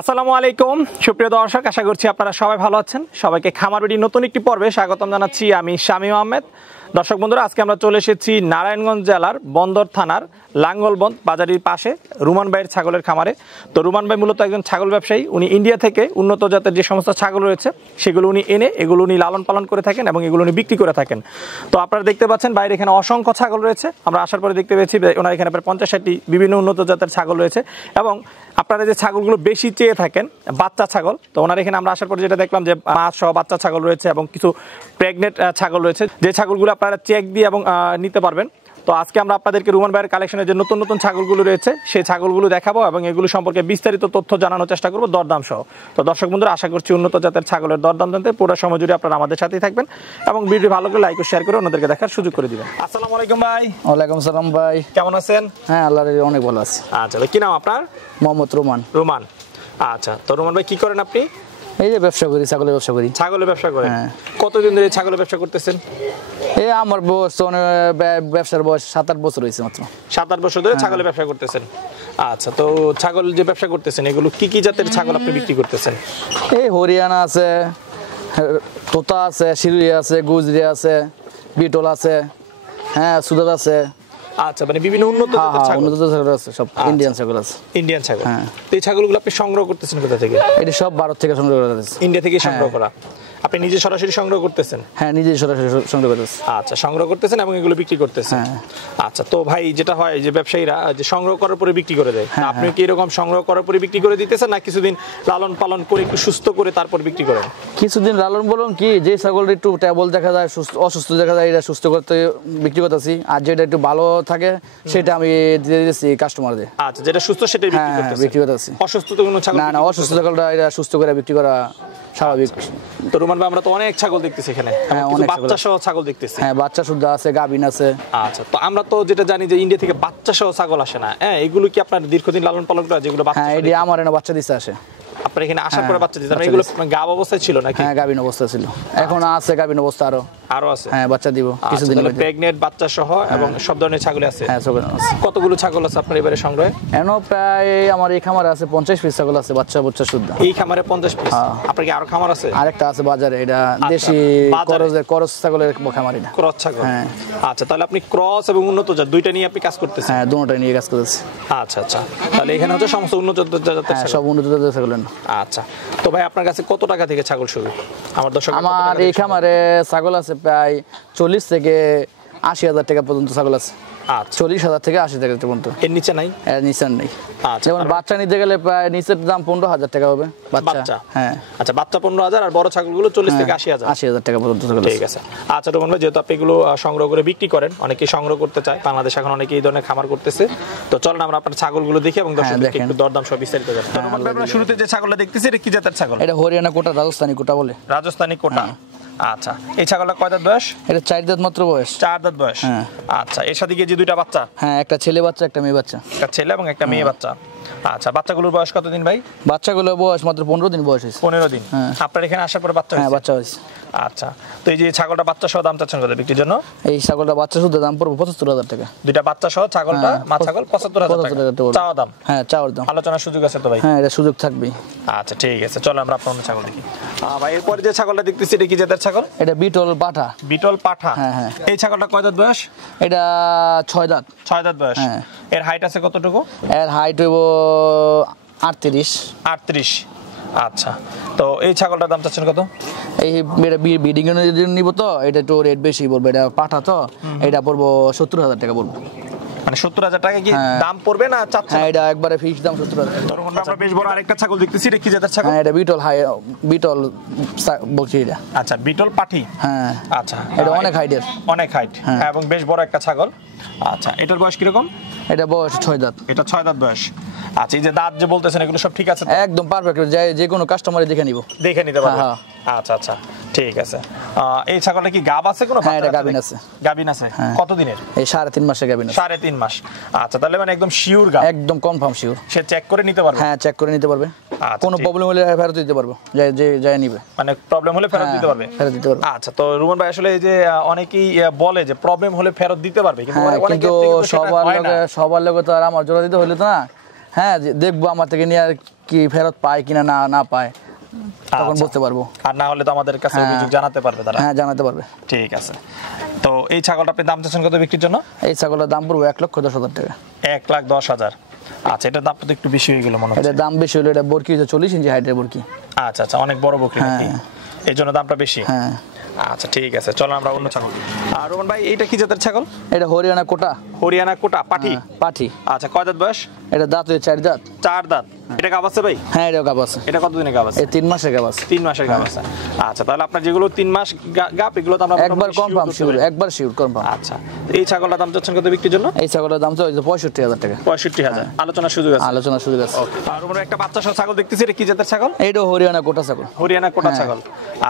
আসসালামু আলাইকুম সুপ্রিয় দর্শক, আশা করছি আপনারা সবাই ভালো আছেন। সবাইকে খামার ভিডিওর নতুন একটি পর্বে স্বাগতম জানাচ্ছি। আমি শামীম আহমেদ। দর্শক বন্ধুরা, আজকে আমরা চলে এসেছি নারায়ণগঞ্জ জেলার বন্দর থানার লাঙ্গলবন্দ বাজারের পাশে রুমান ভাইয়ের ছাগলের খামারে। তো রুমান ভাই মূলত একজন ছাগল ব্যবসায়ী। উনি ইন্ডিয়া থেকে উন্নত জাতের যে সমস্ত ছাগল রয়েছে সেগুলো উনি এনে এগুলো উনি লালন পালন করে থাকেন এবং এগুলো উনি বিক্রি করে থাকেন। তো আপনারা দেখতে পাচ্ছেন বাইরে এখানে অসংখ্য ছাগল রয়েছে। আমরা আসার পরে দেখতে পেয়েছি ওনার এখানে প্রায় 50-60টি বিভিন্ন উন্নত জাতের ছাগল রয়েছে এবং আপনারা যে ছাগলগুলো বেশি চেয়ে থাকেন বাচ্চা ছাগল, তো ওনার এখানে আমরা আসার পরে যেটা দেখলাম যে মাছ সহ বাচ্চা ছাগল রয়েছে এবং কিছু প্রেগনেন্ট ছাগল রয়েছে, যে ছাগলগুলো আপনারা চেক দিয়ে এবং নিতে পারবেন। তো আজকে আমরা আপনাদেরকে রুমান ভাইয়ের কালেকশনের যে নতুন নতুন ছাগলগুলো রয়েছে সেই ছাগলগুলো দেখাবো এবং এগুলো সম্পর্কে বিস্তারিত তথ্য জানানোর চেষ্টা করবো দরদাম সহ। তো দর্শক বন্ধুরা, আশা করছি উন্নত জাতের ছাগলের দরদাম জানতে পুরো সময় জুড়ে আপনারা আমাদের সাথেই থাকবেন এবং ভিডিও ভালো করে লাইক ও শেয়ার করে অন্যদেরকে দেখার সুযোগ করে দিবেন। আসসালামু আলাইকুম ভাই। ওয়ালাইকুম সালাম ভাই, কেমন আছেন? হ্যাঁ আল্লাহর অনেক ভালো আছে। আচ্ছা, কি নাম আপনার? মোহাম্মদ রোমান। রোমান, আচ্ছা। তো রোমান ভাই কি করেন আপনি? এই যে ব্যবসা করি, ছাগলের ব্যবসা করি। ছাগলের ব্যবসা করেন? কতদিন ধরে ছাগলের ব্যবসা করতেছেন? এই আমার বয়স ব্যবসার বয়স 7-8 বছর হয়েছে মাত্র। 7-8 বছর ধরে ছাগলের ব্যবসা করতেছেন। আচ্ছা, তো ছাগল যে ব্যবসা করতেছেন এগুলো কি কি জাতের ছাগল আপনি বিক্রি করতেছেন? এই হরিয়ানা আছে, তোতা আছে, শিরুই আছে, গুজরি আছে, বিটল আছে, হ্যাঁ সুদাত আছে। আচ্ছা, মানে বিভিন্ন উন্নত জাতের ছাগল। উন্নত ছাগল আছে, সব ইন্ডিয়ান ছাগল আছে। ইন্ডিয়ান ছাগল। তো এই ছাগলগুলো আপনি সংগ্রহ করতেছেন কোথা থেকে? এটা সব ভারত থেকে সংগ্রহ করা আছে। ইন্ডিয়া থেকে সংগ্রহ করা। আপনি নিজে সরাসরি সংগ্রহ করতেছেন? হ্যাঁ, নিজে সরাসরি সংগ্রহ করতেছি। আচ্ছা, সংগ্রহ করতেছেন এবং এগুলো বিক্রি করতেছেন। আচ্ছা, তো ভাই যেটা হয় যে ব্যবসায়ীরা যে সংগ্রহ করার পরে বিক্রি করে দেয়, আপনি কি এরকম সংগ্রহ করার পরে বিক্রি করে দিতেছেন না কিছুদিন লালন পালন করে একটু সুস্থ করে তারপর বিক্রি করেন? কিছুদিন লালন পালন কি, যে ছাগলটা একটু ট্যাবল দেখা যায়, অসুস্থ দেখা যায়, এটা সুস্থ করতে বিক্রি করতেছি। আর যেটা একটু ভালো থাকে সেটা আমি দিয়ে দিতেছি কাস্টমারদের। আচ্ছা, যেটা সুস্থ সেটাই বিক্রি করতেছি। অসুস্থ তো কোনো ছাগল না, অসুস্থ ছাগলটা এটা সুস্থ করে বিক্রি করা স্বাভাবিক। তো রোমান ভাই, আমরা তো অনেক ছাগল দেখতেছি এখানে, কিছু বাচ্চা সহ ছাগল দেখতেছি। হ্যাঁ, বাচ্চা শুদ্ধ আছে, গাভিন আছে। আচ্ছা, তো আমরা তো যেটা জানি যে ইন্ডিয়া থেকে বাচ্চা সহ ছাগল আসে না, হ্যাঁ, এগুলো কি আপনার দীর্ঘদিন লালন পালন করা যেগুলো বাচ্চা? হ্যাঁ, এটা আমার এনে বাচ্চা দিতে আসে। আপনার এখানে আসার পরে বাচ্চা দিতে? এগুলো গাব অবস্থায় ছিল নাকি? হ্যাঁ, গাভিন অবস্থা ছিল, এখন আছে গাভিন অবস্থা আরো আছে। হ্যাঁ, বাচ্চা দিব কিছুদিন মধ্যে। প্রেগনেন্ট বাচ্চা সহ এবং সব ধরনের ছাগল আছে? হ্যাঁ, সব আছে। কতগুলো ছাগল আছে আপনার এবারে সংগ্রহে? এনো প্রায় আমার এই খামারে আছে 50 পিস ছাগল আছে, বাচ্চা শুদ্ধ। এই খামারে 50 পিস? আপনার কি আরো খামার আছে? আরেকটা আছে বাজারে, এটা দেশি ক্রস ছাগলের খামার। এটা ক্রস ছাগল। হ্যাঁ, আচ্ছা, তাহলে আপনি ক্রস এবং উন্নত জাত দুইটা নিয়ে আপনি কাজ করতেছেন? হ্যাঁ, দুটোটাই নিয়ে কাজ করতেছি। আচ্ছা আচ্ছা, তাহলে এখানে হচ্ছে সমস্ত উন্নত জাতের ছাগল? সব উন্নত জাতের ছাগল। আচ্ছা, তো ভাই আপনার কাছে কত টাকা থেকে ছাগল শুরু? আমার দর্শক, আমার এই খামারে ছাগল আছে প্রায় 40 থেকে 80,000 টাকা পর্যন্ত ছাগল আছে। 40,000 থেকে 80,000 টাকা পর্যন্ত। এর নিচে নাই? এর নিচে নাই। যেমন বাচ্চা নিতে গেলে প্রায় নিচের দাম 15,000 টাকা হবে বাচ্চা। হ্যাঁ, আচ্ছা, বাচ্চা 15,000 আর বড় ছাগলগুলো 40 থেকে 80,000 টাকা পর্যন্ত ছাগল। ঠিক আছে। আচ্ছা রোমান ভাই, যেহেতু আপনি এগুলো সংগ্রহ করে বিক্রি করেন, অনেকেই সংগ্রহ করতে চায়, বাংলাদেশ এখন অনেকেই এই ধরনের খামার করতেছে, তো চলেন আমরা আপনার ছাগলগুলো দেখি এবং দর্শকদেরকে একটু দরদাম সব বিস্তারিত জানাই। রোমান ভাই, আমরা শুরুতে যে ছাগলটা দেখতেছি এটা কি জাতের ছাগল? এটা হরিয়ানা কোটা, রাজস্থানী কোটা বলে। রাজস্থানী কোটা। আচ্ছা, এই ছাগলটা কয় দাঁত বয়স? এটা 4 দাঁত মাত্র বয়স। 4 দাঁত বয়স। আচ্ছা, এর সাথে কি যে দুইটা বাচ্চা? হ্যাঁ, একটা ছেলে বাচ্চা, একটা মেয়ে বাচ্চা। একটা ছেলে এবং একটা মেয়ে বাচ্চা। আচ্ছা, বাচ্চাগুলোর বয়স কতদিন ভাই? বাচ্চাগুলোর বয়স মাত্র 15 দিন বয়স হয়েছে। 15 দিন। আপনার এখানে আসার পরে বাচ্চা? হ্যাঁ, বাচ্চা হয়েছে। আচ্ছা, তো এই যে ছাগলটা বাচ্চা সহ দাম চাচ্ছেন কত বিক্রির জন্য? এই ছাগলটা বাচ্চা শুদ্ধ দাম পড়বে 75,000 টাকা। দুইটা বাচ্চা সহ ছাগলটা, মা ছাগল 75,000 টাকা চাওয়া দাম? হ্যাঁ, চাওয়ার দাম। আলোচনার সুযোগ আছে তো ভাই? হ্যাঁ, এটা সুযোগ থাকবে। আচ্ছা, ঠিক আছে, চলো আমরা আপনার অন্য ছাগল দেখি। ভাই, এরপরে যে ছাগলটা দেখতেছি এটা কি জাতের ছাগল? এটা বিটল পাঠা। বিটল পাঠা। হ্যাঁ। এই ছাগলটা কয় দাঁত বয়স? এটা 6 দাঁত। 6 দাঁত বয়স। এর হাইট আছে কতটুকু? এর হাইট হইব 38। আচ্ছা, তো এই ছাগলটার দাম চাচ্ছেন কত? এই ব্রিডিং এর জন্য নিব, তো এটা একটু রেট বেশি পড়বে। এটা পাঠা তো, এটা পড়বো 70,000 টাকা পড়বে। মানে 70,000 টাকা কি দাম পড়বে না চাচ্ছেন? হ্যাঁ, এটা একবারে ফিক্স দাম 70,000। আমরা বেশ বড় আরেকটা ছাগল দেখতেছি, এটা কি জাতের ছাগল? হ্যাঁ, এটা বিটল বলছি এটা। আচ্ছা, বিটল পাঠি। হ্যাঁ, আচ্ছা, এটা অনেক হাইটের। অনেক হাইট এবং বেশ বড় একটা ছাগল। আচ্ছা, এটার বয়স কিরকম? এটা বয়স 6 দাঁত। এটা 6 দাঁত বয়স। আচ্ছা, এই যে দাঁত যে বলতেছেন এগুলো সব ঠিক আছে? একদম পারফেক্ট, যে কোনো কাস্টমারই দেখে নিতে পারবে। আচ্ছা আচ্ছা, ঠিক আছে। এই ছাগলটা কি গাব আছে কোনো? হ্যাঁ, এটা গাবিন আছে। গাবিন আছে। কত দিনের? এই 3.5 মাসের গাবিন আছে। 3.5 মাস। আচ্ছা, তাহলে মানে একদম শিওর গাব? একদম কনফার্ম শিওর। সে চেক করে নিতে পারবে? হ্যাঁ, চেক করে নিতে পারবে। কোনো প্রবলেম হলে ফেরত দিতে পারবো, যাই নিবে। মানে প্রবলেম হলে ফেরত দিতে পারবে? ফেরত দিতে পারবে। আচ্ছা, তো রুমান ভাই আসলে এই যে অনেকেই বলে যে প্রবলেম হলে ফেরত দিতে পারবে, কিন্তু সবার লগে তো আর আমার জোড়া দিতে হইলো তো না। হ্যাঁ দেখবো আমার থেকে নিয়ে আর কি ফেরত পায় কিনা না না পায় তখন বুঝতে পারবো। আর না হলে তো আমাদের কাছে অভিযোগ জানাতে পারবে তারা। হ্যাঁ জানাতে পারবে। ঠিক আছে। তো এই ছাগলটা আপনি দাম চাচ্ছেন কত বিক্রির জন্য? এই ছাগলের দাম পড়বে 1,10,000 টাকা। 1,10,000। আচ্ছা, এটার দাম তো একটু বেশি হয়ে গেল মনে হচ্ছে। এটা দাম বেশি হলো, এটা বরকি হচ্ছে 40 ইঞ্চি হাইটের বরকি। আচ্ছা আচ্ছা, অনেক বড় বকরি নাকি? এই জন্য দামটা বেশি। হ্যাঁ আচ্ছা ঠিক আছে, চলো আমরা অন্য ছাগল। আর রোমান ভাই এইটা কি জাতের ছাগল? এটা হরিয়ানা কোটা। হরিয়ানা কোটা পাঠি? পাঠি। আচ্ছা, কয় দাঁত বয়স? এটা দাঁত হচ্ছে 4 দাঁত। 4 দাঁত। এটা গাব আছে ভাই? হ্যাঁ এটা গাব আছে। এটা কতদিনের গাব আছে? এই 3 মাসের গাব আছে। 3 মাসের গাব আছে। আচ্ছা, তাহলে আপনার যেগুলো 3 মাস গাব এগুলো তো আমরা একবার কনফার্ম শিওর, একবার শিওর কনফার্ম। আচ্ছা, এই ছাগলটার দাম চাচ্ছেন কত বিক্রির জন্য? এই ছাগলের দাম তো 65,000 টাকা। 65,000। আলোচনার সুযোগ আছে? আলোচনার সুযোগ আছে। ওকে। আর আমরা একটা বাচ্চা সহ ছাগল দেখতেছি, এটা কি জাতের ছাগল? এইটা হরিয়ানা কোটা ছাগল। হরিয়ানা কোটা ছাগল।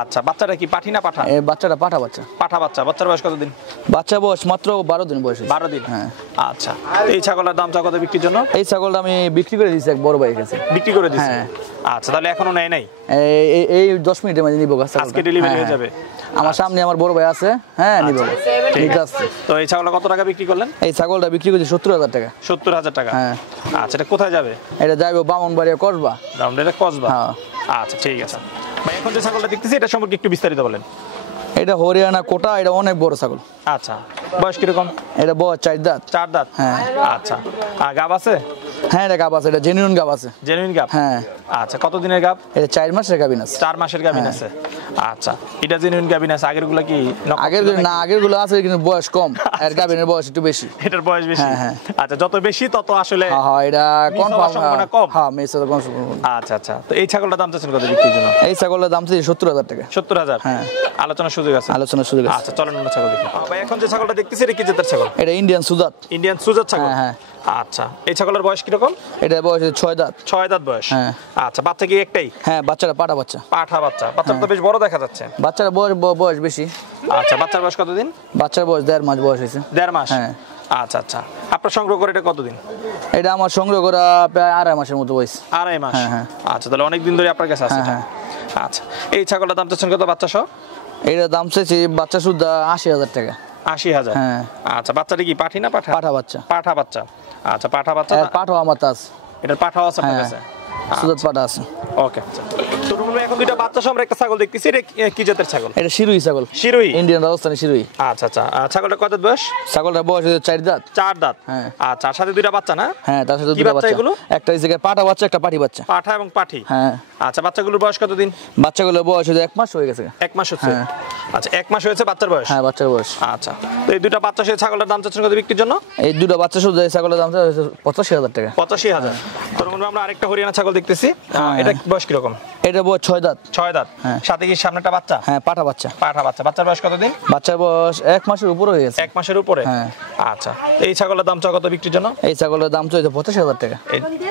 আচ্ছা, বাচ্চাটা কি পাঠি না পাঠা? এই বাচ্চাটা পাঠা বাচ্চা। পাঠা বাচ্চা। বাচ্চার বয়স কত দিন? বাচ্চা বয়স মাত্র 12 দিন বয়স। 12 দিন। হ্যাঁ। আচ্ছা, এই ছাগলের দাম কত বিক্রির জন্য? এই ছাগলটা আমি বিক্রি করে দিয়েছি এক বড় ভাইয়ের কাছে। বিক্রি করে দিয়েছি? হ্যাঁ। আচ্ছা, তাহলে এখনো নেয় নাই? এই 10 মিনিটের মধ্যে নিব। আজকে ডেলিভারি হয়ে যাবে? আমার সামনে আমার বড় ভাই আছে, হ্যাঁ নিব। ঠিক আছে। তো এই ছাগলটা কত টাকা বিক্রি করলেন? এই ছাগলটা বিক্রি করছি 70,000 টাকা। 70,000 টাকা? হ্যাঁ। আচ্ছা, এটা কোথায় যাবে? এটা যাইবো বামনবাড়িয়া কসবা। এটা কসবা? হ্যাঁ। আচ্ছা ঠিক আছে ভাই, এখন যে ছাগলটা দেখতেছি এটা সম্পর্কে একটু বিস্তারিত বলেন। এটা হরিয়ানা কোটা, এটা অনেক বড় ছাগল। আচ্ছা, বয়স কিরকম? এটা বয়স 4 দাঁত। 4 দাঁত? হ্যাঁ। আচ্ছা, আর গাব আছে? হ্যাঁ এটা গাব আছে, এটা জেনুইন গাব আছে। জেনুইন গাব? হ্যাঁ। আচ্ছা, কত দিনের গাব? এটা 4 মাসের গাবিন আছে। 4 মাসের গাবিন আছে? আচ্ছা, এটা জেনুইন গাবিন আছে। আগের গুলা কি? আগের না, আগের গুলো আছে কিন্তু বয়স কম, আর গাবিনের বয়স একটু বেশি। এটার বয়স বেশি? হ্যাঁ। আচ্ছা, যত বেশি তত আসলে হ্যাঁ এটা কনফার্ম কম। হ্যাঁ মেসে কম সম্ভাবনা। আচ্ছা আচ্ছা, তো এই ছাগলটার দাম চাচ্ছেন কত বিক্রির জন্য? এই ছাগলের দাম চাই 70,000 টাকা। 70,000? হ্যাঁ। আলোচনার সুযোগ আছে? আলোচনার সুযোগ আছে। আচ্ছা, চলেন অন্য ছাগল দেখি। ভাই, এখন যে ছাগলটা দেখতেছি এটা কি জাতের ছাগল? এটা ইন্ডিয়ান সুজাত। ইন্ডিয়ান সুজাত ছাগল? হ্যাঁ। আচ্ছা, এই ছাগলের বয়স কিরকম? এটা বয়স 6 দাঁত। 6 দাঁত বয়স? হ্যাঁ। আচ্ছা, বাচ্চা কি একটাই? হ্যাঁ বাচ্চাটা পাঠা বাচ্চা। পাঠা বাচ্চা? বাচ্চাটা তো বেশ বড় দেখা যাচ্ছে। বাচ্চার বয়স বেশি। আচ্ছা, বাচ্চার বয়স কতদিন? বাচ্চার বয়স 1.5 মাস বয়স হয়েছে। 1.5 মাস? হ্যাঁ। আচ্ছা আচ্ছা, আপনার সংগ্রহ করে এটা কতদিন? এটা আমার সংগ্রহ করা প্রায় 2.5 মাসের মতো বয়স। 2.5 মাস? হ্যাঁ। আচ্ছা, তাহলে অনেক দিন ধরে আপনার কাছে আছে? হ্যাঁ। আচ্ছা, এই ছাগলটার দাম চাচ্ছেন কত বাচ্চা সহ? এটার দাম চাইছি বাচ্চা শুদ্ধ 80,000 টাকা। 80,000? হ্যাঁ। আচ্ছা, বাচ্চাটা কি পাঠি না পাঠা? পাঠা বাচ্চা। পাঠা বাচ্চা? আচ্ছা, পাঠা বাচ্চা? পাঠাও আমার তা আছে। এটার পাঠাও আছে আপনার হ্যাঁ। কাছে? সুজাত পাঠা আছে। ওকে। তো রুমন ভাই, এখন দুইটা বাচ্চা সহ আমরা একটা ছাগল দেখতেছি, এটা কি জাতের ছাগল? এটা শিরুই ছাগল। শিরোই? ইন্ডিয়ান রাজস্থানি শিরুই। আচ্ছা আচ্ছা, ছাগলটা কত বয়স? ছাগলটার বয়স 4 দাঁত। 4 দাঁত? হ্যাঁ। আচ্ছা, আর সাথে দুইটা বাচ্চা না? হ্যাঁ তার সাথে কি দুটো বাচ্চা বাচ্চা। এগুলো? একটা হইছে পাঠা বাচ্চা, একটা পাঠি বাচ্চা। পাঠা এবং পাঠি? হ্যাঁ। আচ্ছা, বাচ্চাগুলোর বয়স কতদিন? বাচ্চাগুলোর বয়স 1 মাস হয়ে গেছে। 1 মাস হচ্ছে? হ্যাঁ। আচ্ছা, 1 মাস হয়েছে বাচ্চার বয়স? হ্যাঁ বাচ্চার বয়স। আচ্ছা, তো এই দুইটা বাচ্চা সহ ছাগলের দাম চাচ্ছেন কত বিক্রির জন্য? এই দুটো বাচ্চা শুদ্ধ এই ছাগলের দাম 85,000 টাকা। 85,000? তো রুমন ভাই, আমরা আরেকটা হরিয়ানা ছাগল দেখতেছি, এটা বয়স কিরকম? এটা বয়স 6 দাঁত। 6 দাঁত? হ্যাঁ। সাথে কি সামনে একটা বাচ্চা? হ্যাঁ পাঠা বাচ্চা। পাঠা বাচ্চা? বাচ্চার বয়স কতদিন? বাচ্চার বয়স 1 মাসের উপরে হয়ে গেছে। 1 মাসের উপরে? হ্যাঁ। আচ্ছা, তো এই ছাগলের দাম কত বিক্রির জন্য? এই ছাগলের দাম চাইছে 85,000 টাকা।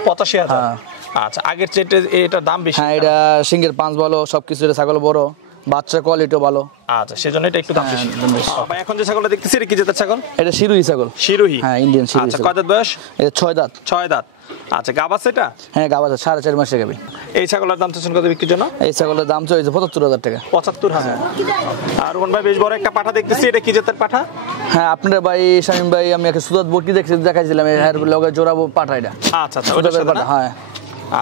85,000? হ্যাঁ। আচ্ছা, আগের চেয়ে এটার দাম বেশি? হ্যাঁ এটা সিংহের পাঁচ ভালো, সবকিছু ছাগল বড়, বাচ্চা কোয়ালিটিও ভালো। আচ্ছা, সেজন্য এটা একটু দাম বেশি। ভাই, এখন যে ছাগলটা দেখতেছি এটা কি জাতের ছাগল? এটা শিরুই ছাগল। শিরোহী? হ্যাঁ ইন্ডিয়ান শিরুই আচ্ছা, ছাগল। কয় দাঁত বয়স? এটা 6 দাঁত। 6 দাঁত? আচ্ছা, গাব আছে এটা? হ্যাঁ গাব আছে, 4.5 মাসের গাবি। এই ছাগলের দাম চাচ্ছেন কত বিক্রির জন্য? এই ছাগলের দাম চাইছে 75,000 টাকা। 75,000? আর রুমন ভাই, বেশ বড় একটা পাঠা দেখতেছি, এটা কি জাতের পাঠা? হ্যাঁ আপনার ভাই শামীম ভাই, আমি একটা সুজাত বর্কি দেখাইছিলাম, এর লগে জোড়াবো পাঠা এটা। আচ্ছা আচ্ছা, ওটার সাথে না? হ্যাঁ।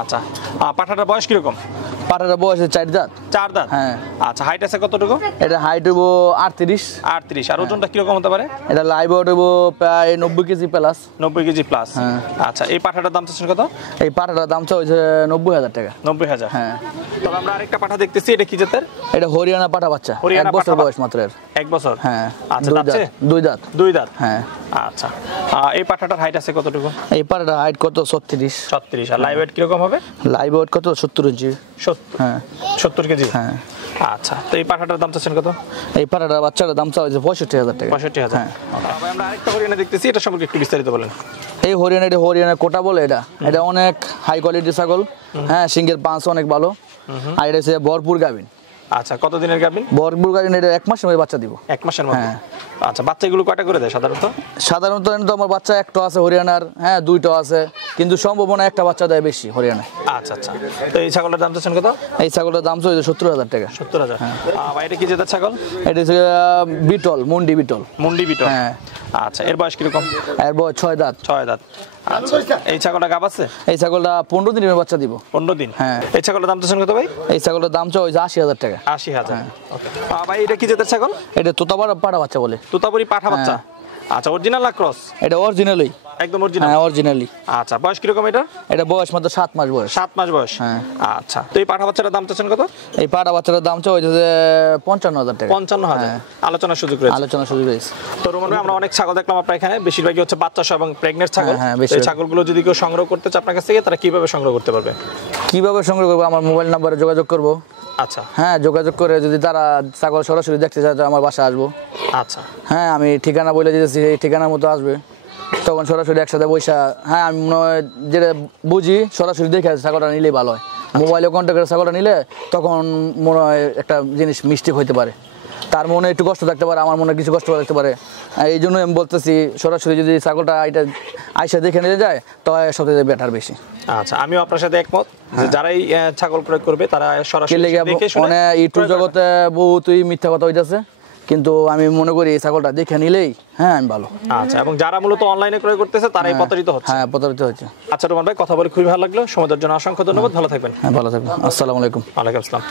আচ্ছা, পাঠাটার বয়স কিরকম? পাঠাটার বয়স 4 দাঁত। 4 দাঁত? হ্যাঁ। আচ্ছা, হাইট আছে কতটুকু? এটা হাইট হবো 38। 38? আর ওজনটা কিরকম হতে পারে? এটা লাইভ ওয়েট হবো প্রায় 90 কেজি প্লাস। 90 KG plus? হ্যাঁ। আচ্ছা, এই পাঠাটার দাম চাচ্ছেন কত? এই পাঠাটার দাম চাইছে 90,000 টাকা। 90,000? হ্যাঁ। তবে আমরা আরেকটা পাঠা দেখতেছি, এটা কি জাতের? এটা হরিয়ানা পাঠা বাচ্চা। হরিয়ানা 1 বছর পাঠা বয়স মাত্র এর। 1 বছর? হ্যাঁ। আচ্ছা, 2 দাঁত। 2 দাঁত? হ্যাঁ। আচ্ছা, এই পাঠাটার হাইট আছে কতটুকু? এই পাঠাটার হাইট কত 36। 36? আর লাইভ ওয়েট কিরকম হবে? লাইভ ওয়েট কত 70 ইঞ্চি। 70? হ্যাঁ। 70 কেজি? হ্যাঁ। আচ্ছা, তো এই পাঠাটার দাম চাচ্ছেন কত? এই পাঠাটার বাচ্চাটার দাম চাইছে 65,000 টাকা। 65,000? হ্যাঁ। ভাই, আমরা আরেকটা হরিয়ানা দেখতেছি, এটা সম্পর্কে একটু বিস্তারিত বলেন। এই হরিয়ানা কোটা বলে এটা। এটা অনেক হাই কোয়ালিটি ছাগল। হ্যাঁ সিংহের পাঁচ অনেক ভালো। আর এটা হচ্ছে ভরপুর গাভিন। আচ্ছা, কত দিনের গাভিন? ভরপুর গাভিন, এটা 1 মাসের মধ্যে বাচ্চা দিব। 1 মাসের মধ্যে? হ্যাঁ। আচ্ছা, বাচ্চাগুলো কয়টা করে দেয় সাধারণত? সাধারণত আমার বাচ্চা একটা আছে হরিয়ানার, হ্যাঁ 2টা আছে, কিন্তু সম্ভাবনা একটা বাচ্চা দেয় বেশি হরিয়ানায়। আচ্ছা আচ্ছা, তো এই ছাগলের দাম চাচ্ছেন কত? এই ছাগলের দাম চাইছে 70,000 টাকা। 70,000? ভাই, এটা কি জাতের ছাগল? এটা হচ্ছে বিটল, মুন্ডি বিটল। মুন্ডি বিটল? হ্যাঁ। আচ্ছা, এর বয়স কিরকম? এর বয়স 6 দাঁত। 6 দাঁত। আচ্ছা, এই ছাগলটা গাব আছে? এই ছাগলটা 15 দিনের বাচ্চা দিব। 15 দিন। হ্যাঁ। এই ছাগলটার দাম চাচ্ছেন কত ভাই? এই ছাগলটার দাম চাই 80,000 টাকা। 80,000। ওকে ভাই, এটা কি জাতের ছাগল? এটা তোতাপাড়া পাড়া বাচ্চা বলে। তোতাপুরি পাঠা বাচ্চা। আচ্ছা, অরিজিনাল না ক্রস? এটা অরিজিনালই। একদম অরিজিনাল? হ্যাঁ, অরিজিনালি। আচ্ছা, বয়স কিরকম এটা? এটা বয়স মাত্র 7 মাস বয়স। 7 মাস বয়স। হ্যাঁ। আচ্ছা, তো এই পাঠা বাচ্চাটার দাম চাচ্ছেন কত? এই পাড়া বাচ্চাটার দাম চাই 55,000 টাকা। 55,000। আলোচনার সুযোগ রয়েছে? আলোচনার সুযোগ রয়েছে। তো রোমান ভাই, আমরা অনেক ছাগল দেখলাম আপনার এখানে, বেশিরভাগই হচ্ছে বাচ্চা সহ এবং প্রেগনেন্ট ছাগল। হ্যাঁ, তো এই ছাগলগুলো যদি কেউ সংগ্রহ করতে চায় আপনার কাছ থেকে, তারা কিভাবে সংগ্রহ করতে পারবে? কিভাবে সংগ্রহ করবো? আমার মোবাইল নাম্বারে যোগাযোগ করব। আচ্ছা। হ্যাঁ, যোগাযোগ করে যদি তারা ছাগল সরাসরি দেখতে চায় তো আমার বাসায় আসবো। আচ্ছা। হ্যাঁ, আমি ঠিকানা বলে দিতেছি, এই ঠিকানার মতো আসবে, তখন সরাসরি একসাথে বৈশা। হ্যাঁ, আমি মনে হয় যেটা বুঝি সরাসরি দেখে ছাগলটা নিলেই ভালো হয়। মোবাইলে কন্ট্যাক্ট করে ছাগলটা নিলে তখন মনে হয় একটা জিনিস মিস্টেক হইতে পারে, তার মনে একটু কষ্ট থাকতে পারে, আমার মনে কিছু কষ্ট থাকতে পারে। এই জন্য আমি বলতেছি সরাসরি যদি ছাগলটা এটা আইসা দেখে নিয়ে যায় তো সবথেকে বেটার বেশি। আচ্ছা, আমিও আপনার সাথে একমত যে যারাই ছাগল ক্রয় করবে তারা সরাসরি দেখে শুনে। মানে ইউটিউব জগতে বহুতই মিথ্যা কথা হইতাছে, কিন্তু আমি মনে করি এই ছাগলটা দেখে নিলেই হ্যাঁ আমি ভালো। আচ্ছা, এবং যারা মূলত অনলাইনে ক্রয় করতেছে তারাই প্রতারিত হচ্ছে। হ্যাঁ, প্রতারিত হচ্ছে। আচ্ছা রোমান ভাই, কথা বলে খুবই ভালো লাগলো। সময়ের জন্য অসংখ্য ধন্যবাদ। ভালো থাকবেন। হ্যাঁ, ভালো থাকবেন। আসসালামু আলাইকুম। ওয়ালাইকুম আসসালাম।